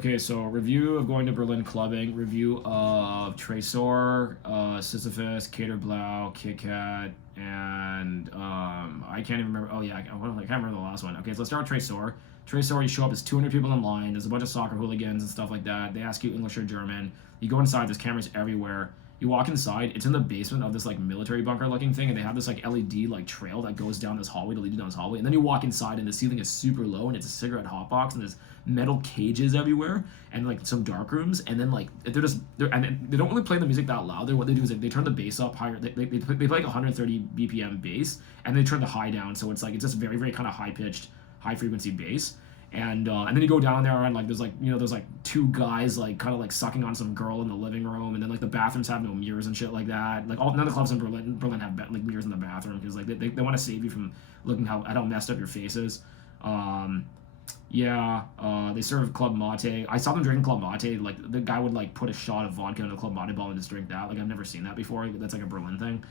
Okay, so review of going to Berlin clubbing, review of Tresor, Sisyphos, Blau, KitKat, and I can't even remember. Oh yeah, I can't remember the last one. Okay, so let's start with Tresor. Tresor, you show up, there's 200 people in line. There's a bunch of soccer hooligans and stuff like that. They ask you English or German. You go inside. There's cameras everywhere. You walk inside. It's in the basement of this like military bunker looking thing, and they have this like LED like trail that goes down this hallway to lead you down this hallway. And then you walk inside, and the ceiling is super low, and it's a cigarette hotbox, and there's metal cages everywhere, and like some dark rooms. And then like they don't really play the music that loud. What they do is they turn the bass up higher. They play like 130 BPM bass, and they turn the high down, so it's just very very kind of high pitched, high frequency bass. And then you go down there and like there's like two guys like kind of like sucking on some girl in the living room, and then like the bathrooms have no mirrors and shit like that. Like none of the clubs in Berlin have like mirrors in the bathroom because like they want to save you from looking at how messed up your face is. They serve club mate. I saw them drinking club mate. Like the guy would like put a shot of vodka in a club mate bottle and just drink that. Like I've never seen that before. That's like a Berlin thing.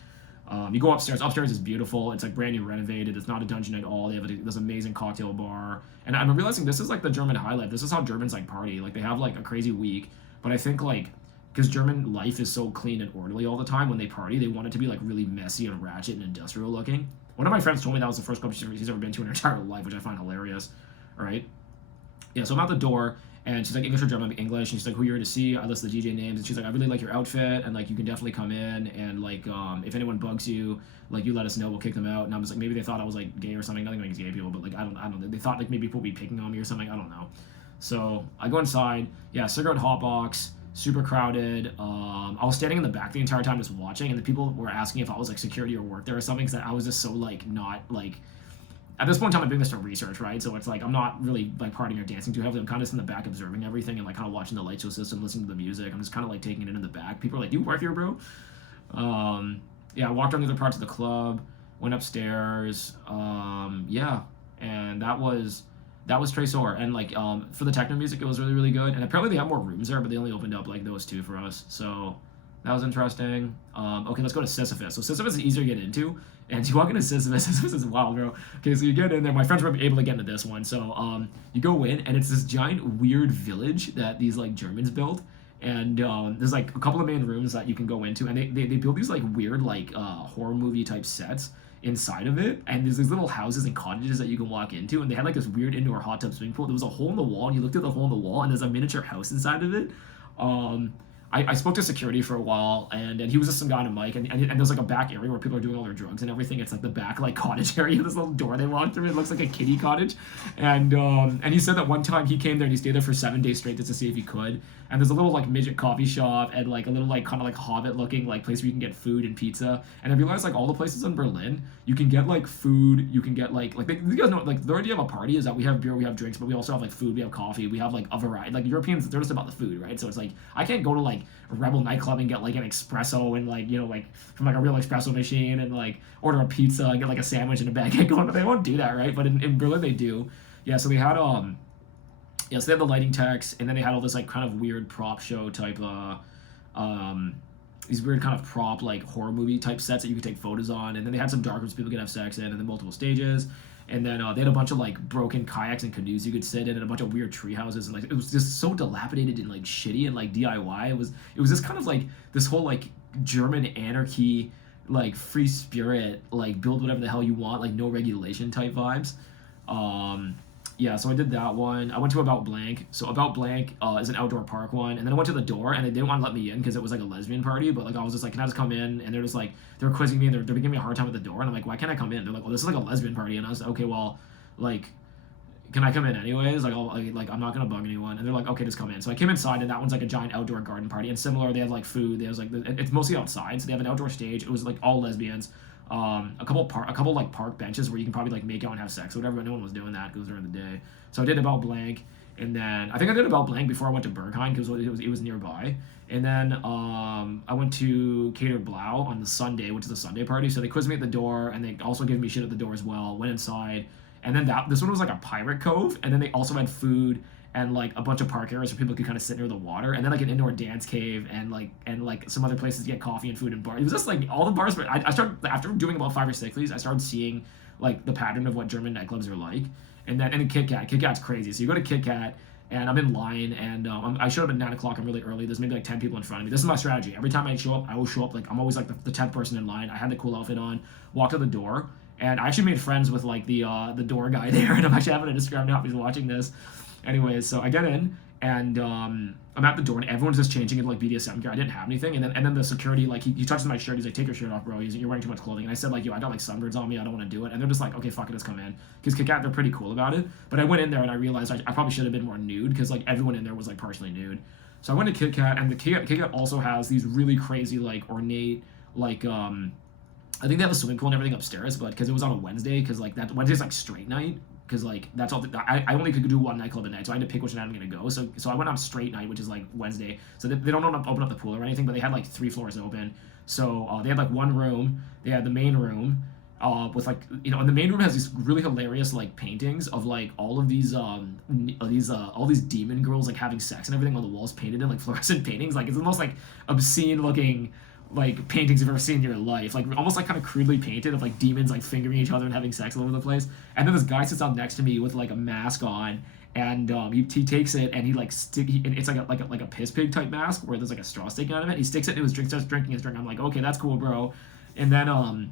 You go upstairs. Upstairs is beautiful. It's like brand new renovated. It's not a dungeon at all. They have this amazing cocktail bar. And I'm realizing this is like the German high life. This is how Germans like party. Like they have like a crazy week. But I think like because German life is so clean and orderly all the time, when they party, they want it to be like really messy and ratchet and industrial looking. One of my friends told me that was the first club she's ever been to in her entire life, which I find hilarious. All right. Yeah, so I'm at the door, and she's like, English or German? I'm English. And she's like, who are you here to see? I list the DJ names, and she's like, I really like your outfit, and like you can definitely come in, and like if anyone bugs you, like you let us know, we'll kick them out. And I was like, maybe they thought I was like gay or something. Nothing against gay people, but like I don't know. They thought like maybe people would be picking on me or something. I don't know. So I go inside. Yeah, cigarette hotbox, super crowded. I was standing in the back the entire time just watching, and the people were asking if I was like security or work there or something, because I was just so like not like. At this point in time, I'm doing this to research, right? So it's like I'm not really like partying or dancing too heavily. I'm kind of just in the back observing everything and like kind of watching the light show system, listening to the music. I'm just kind of like taking it in the back. People are like, "Do you work here, bro?" I walked around the other parts of the club, went upstairs. And that was Tresor. And like for the techno music, it was really really good. And apparently they have more rooms there, but they only opened up like those two for us. So that was interesting. Okay, let's go to Sisyphos. So Sisyphos is easier to get into. And you walk into Sisyphos. Sisyphos is wild, bro. Okay, so you get in there. My friends were able to get into this one. So you go in, and it's this giant weird village that these like Germans built. And there's like a couple of main rooms that you can go into. And they build these like weird like horror movie type sets inside of it. And there's these little houses and cottages that you can walk into. And they had like this weird indoor hot tub swimming pool. There was a hole in the wall, and you looked at the hole in the wall, and there's a miniature house inside of it. I spoke to security for a while, and he was just some guy on a mic, and there's like a back area where people are doing all their drugs and everything. It's like the back like cottage area, this little door they walk through. It looks like a kiddie cottage, and he said that one time he came there and he stayed there for 7 days straight just to see if he could. And there's a little like midget coffee shop and like a little like kind of like Hobbit looking like place where you can get food and pizza. And I realized like all the places in Berlin, you can get like food, you can get like you guys know like the idea of a party is that we have beer, we have drinks, but we also have like food, we have coffee, we have like a variety. Like Europeans, they're just about the food, right? So it's like I can't go to like a Rebel nightclub and get like an espresso and like like from like a real espresso machine and like order a pizza and get like a sandwich and a baguette going. They won't do that, right? But in Berlin they do. Yeah, so they had so they had the lighting techs, and then they had all this like kind of weird prop show type these weird kind of prop like horror movie type sets that you could take photos on, and then they had some dark rooms people could have sex in, and then multiple stages. And then they had a bunch of like broken kayaks and canoes you could sit in, and a bunch of weird tree houses, and like it was just so dilapidated and like shitty and like DIY. It was just kind of like this whole like German anarchy, like free spirit, like build whatever the hell you want, like no regulation type vibes. So I did that one. I went to About Blank. So About Blank is an outdoor park one. And then I went to the door, and they didn't want to let me in because it was like a lesbian party. But like I was just like, can I just come in? And they're just like, they're quizzing me, and they're giving me a hard time at the door. And I'm like, why can't I come in? They're like, well, this is like a lesbian party. And I was like, okay, well, like, can I come in anyways? Like, I'm not gonna bug anyone. And they're like, okay, just come in. So I came inside, and that one's like a giant outdoor garden party. And similar, they have like food. There's like it's mostly outside. So they have an outdoor stage. It was like all lesbians. A couple like park benches where you can probably like make out and have sex or whatever, but no one was doing that because during the day. So I did About Blank, and then I think I did About Blank before I went to Berghain because it was nearby. And then I went to Blau on the Sunday, which is the Sunday party. So they quizzed me at the door, and they also gave me shit at the door as well. Went inside, and then this one was like a pirate cove, and then they also had food and like a bunch of park areas where people could kind of sit near the water, and then like an indoor dance cave and like some other places to get coffee and food and bar. It was just like all the bars. But I started after doing about 5 or 6 of these, I started seeing like the pattern of what German nightclubs are like. And KitKat. KitKat's crazy. So you go to KitKat, and I'm in line, and I showed up at 9 o'clock. I'm really early. There's maybe like 10 people in front of me. This is my strategy. Every time I show up, I will show up like I'm always like the 10th person in line. I had the cool outfit on, walked to the door, and I actually made friends with like the door guy there, and I'm actually having to describe now if he's watching this. Anyways, so I get in, and I'm at the door, and everyone's just changing into like BDSM gear. I didn't have anything, and then the security, like he touches my shirt. He's like, "Take your shirt off, bro. You're wearing too much clothing." And I said like, "Yo, I got like sunburns on me. I don't want to do it." And they're just like, "Okay, fuck it, let's come in." Because KitKat, they're pretty cool about it. But I went in there and I realized I probably should have been more nude because like everyone in there was like partially nude. So I went to KitKat, and the KitKat also has these really crazy like ornate like I think they have a swimming pool and everything upstairs, but because it was on a Wednesday, because like that Wednesday's like straight night, because like that's all. I only could do one nightclub a night, so I had to pick which night I'm gonna go. So I went on straight night, which is like Wednesday. So they don't open up the pool or anything, but they had like 3 floors open. So they had like one room. They had the main room. With like and the main room has these really hilarious like paintings of like all of these all these demon girls like having sex and everything on the walls painted in like fluorescent paintings. Like it's the most like obscene looking like paintings you've ever seen in your life, like almost like kind of crudely painted of like demons like fingering each other and having sex all over the place. And then this guy sits down next to me with like a mask on, and he takes it and he like and it's like a piss pig type mask where there's like a straw sticking out of it. He sticks it into his drink, starts drinking his drink. I'm like, okay, that's cool, bro. And then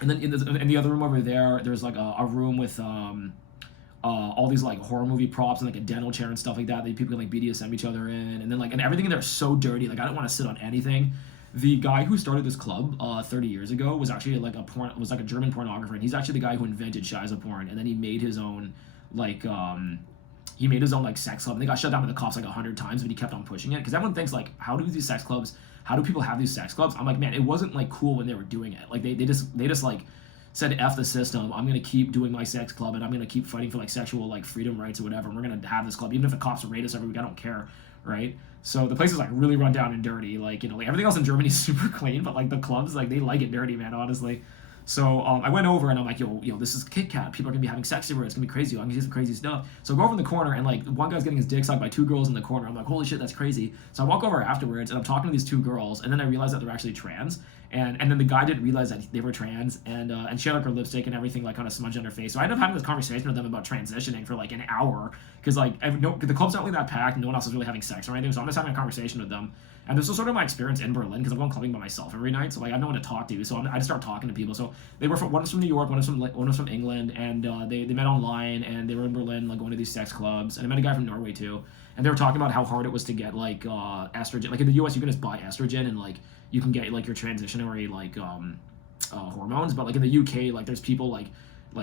in the other room over there, there's like a room with all these like horror movie props and like a dental chair and stuff like that people can like BDSM each other in. And then like, and everything in there is so dirty, like I don't want to sit on anything. The guy who started this club 30 years ago was actually like a German pornographer, and he's actually the guy who invented Shiza porn, and then he made his own like sex club, and they got shut down by the cops like 100 times, but he kept on pushing it because everyone thinks like, how do people have these sex clubs? I'm like, man, it wasn't like cool when they were doing it. Like they just like said, F the system, I'm gonna keep doing my sex club, and I'm gonna keep fighting for like sexual like freedom rights or whatever, and we're gonna have this club even if the cops raid us every week. I don't care, right? So the place is like really run down and dirty. Like like everything else in Germany is super clean, but like the clubs, like they like it dirty, man. Honestly. So I went over and I'm like, yo, this is KitKat. People are gonna be having sex everywhere. It's gonna be crazy. I'm gonna see some crazy stuff. So I go over in the corner, and like one guy's getting his dick sucked by 2 girls in the corner. I'm like, holy shit, that's crazy. So I walk over afterwards, and I'm talking to these 2 girls, and then I realize that they're actually trans. And then the guy didn't realize that they were trans, and she had like her lipstick and everything like kind of smudged on her face. So I ended up having this conversation with them about transitioning for like an hour, because like the club's not really that packed. No one else is really having sex or anything. So I'm just having a conversation with them. And this was sort of my experience in Berlin, because I'm going clubbing by myself every night, so like I have no one to talk to. So I just start talking to people. So they were one was from New York, one was from England, and they met online, and they were in Berlin like going to these sex clubs. And I met a guy from Norway too, and they were talking about how hard it was to get like estrogen. Like in the U.S., you can just buy estrogen, and like you can get like your transitionary like hormones. But like in the U.K., like there's people like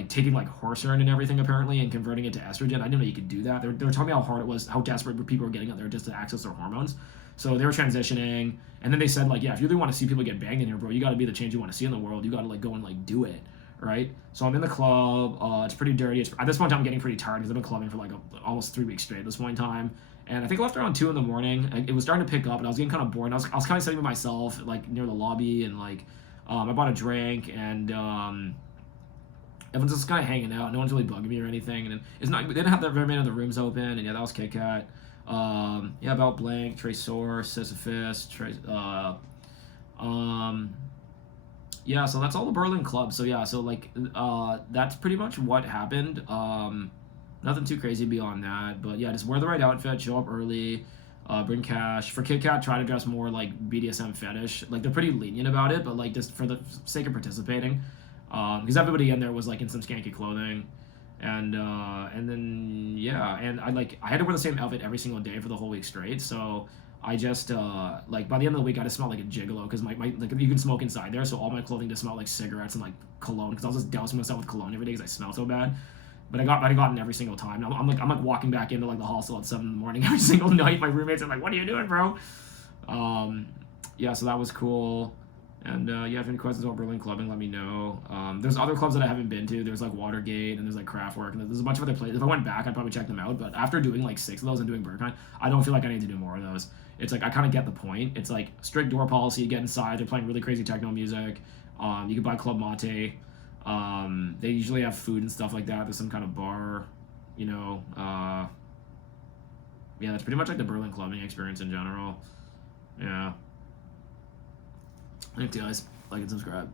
taking like horse urine and everything apparently and converting it to estrogen. I didn't know you could do that. They were telling me how hard it was, how desperate people were getting out there just to access their hormones. So they were transitioning, and then they said like, yeah, if you really want to see people get banged in here, bro, you got to be the change you want to see in the world. You got to like go and like do it, right? So I'm in the club. It's pretty dirty. At this point in time, I'm getting pretty tired because I've been clubbing for like almost 3 weeks straight at this point in time. And I think I left around 2 in the morning. It was starting to pick up, and I was getting kind of bored. I was kind of sitting with myself like near the lobby, and like I bought a drink, and everyone's just kind of hanging out. No one's really bugging me or anything. And they didn't have very many of the rooms open. And yeah, that was KitKat. About blank, Tresor, Sisyphos, so that's all the Berlin clubs. So yeah, so like that's pretty much what happened. Nothing too crazy beyond that, but yeah, just wear the right outfit, show up early, bring cash. For KitKat, try to dress more like BDSM fetish. Like they're pretty lenient about it, but like just for the sake of participating, because everybody in there was like in some skanky clothing. And then yeah, and I had to wear the same outfit every single day for the whole week straight. So I just like by the end of the week I just smelled like a gigolo, because my like you can smoke inside there, so all my clothing just smelled like cigarettes and like cologne, because I was just dousing myself with cologne every day because I smell so bad. But I got in every single time. And I'm like walking back into like the hostel at 7 in the morning every single night. My roommates are like, "What are you doing, bro?" Yeah, so that was cool. And yeah, if you have any questions about Berlin clubbing, let me know. There's other clubs that I haven't been to. There's like Watergate, and there's like Kraftwerk, and there's a bunch of other places. If I went back, I'd probably check them out. But after doing like 6 of those and doing Berghain, I don't feel like I need to do more of those. It's like I kind of get the point. It's like strict door policy. Get inside. They're playing really crazy techno music. You can buy Club Mate. They usually have food and stuff like that. There's some kind of bar, yeah, that's pretty much like the Berlin clubbing experience in general. Yeah. Thanks, guys. Like and subscribe.